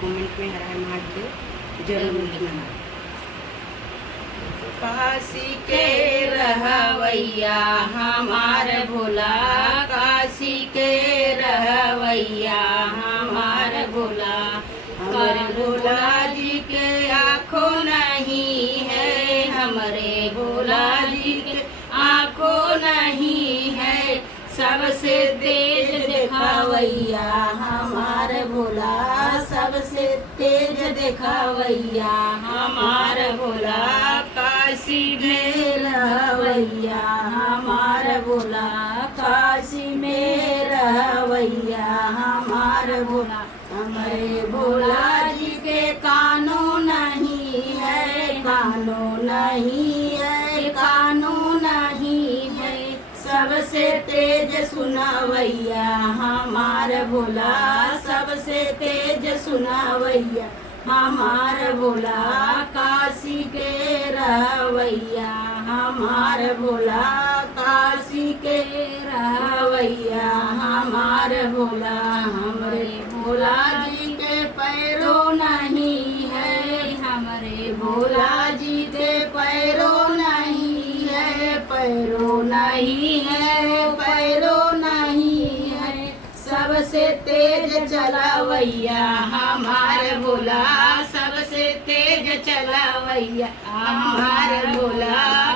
Comment में हर हर महादेव जरूर लिखना। काशी के रहवैया हमार भोला, काशी के रहवैया हमार भोला, हमारे भोला जी के आँखों नहीं है, हमारे भोला जी के आँखों नहीं है, सबसे तेज दिखावैया हमार भोला, सबसे तेज दिखावैया हमार भोला, काशी में रहवैया हमार भोला, काशी में रहवैया हमार भोला, हमारे भोला जी के कानों नहीं है, कानों नहीं है, कानों नहीं है, सबसे तेज सुनावैया हमार भोला, सबसे तेज सुनावैया हमार भोला, काशी के रहवैया हमार भोला, काशी के रहवैया हमार भोला, हमारे भोला जी के पैरों नहीं है, हमारे भोला जी के पैरों नहीं है, पैरों नहीं है, पैरों नहीं है, सबसे तेज चलावैया हमार भोला, सबसे तेज चलावैया हमार भोला,